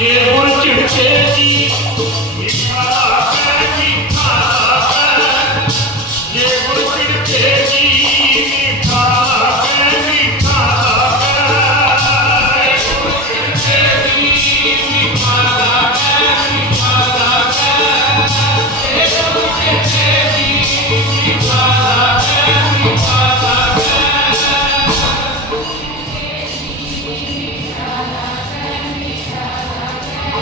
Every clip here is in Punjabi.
ਜੇ ਗੁਰ ਝਿੜਕੇ ਜੀ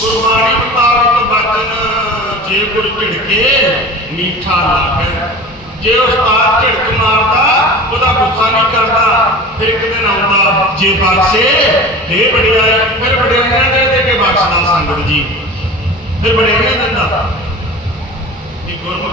ਗੁਰਬਾਣੀ ਮੁਤਾਬਕ ਬਚਨ, ਜੇ ਗੁਰ ਝਿੜਕੇ ਮਿੱਠਾ ਲੱਗੇ ਜੇ ਉਸਤਾਦ ਝਿੜਕ ਮਾਰਦਾ, ਉਹਦਾ ਗੁੱਸਾ ਨਹੀਂ ਕਰਦਾ, ਫਿਰ ਇੱਕ ਦਿਨ ਆਉਂਦਾ, ਜੇ ਬਖਸ਼ੇ ਦੇ ਵਡਿਆਈ, ਫਿਰ ਵਡਿਆਈਆਂ ਦੇ ਦੇ ਕੇ ਬਖਸ਼ਦਾ ਸੰਗਤ ਜੀ। ਫਿਰ ਵਡਿਆਈਆਂ ਦਿੰਦਾ। ਇਹ ਗੁਰਮੁਖ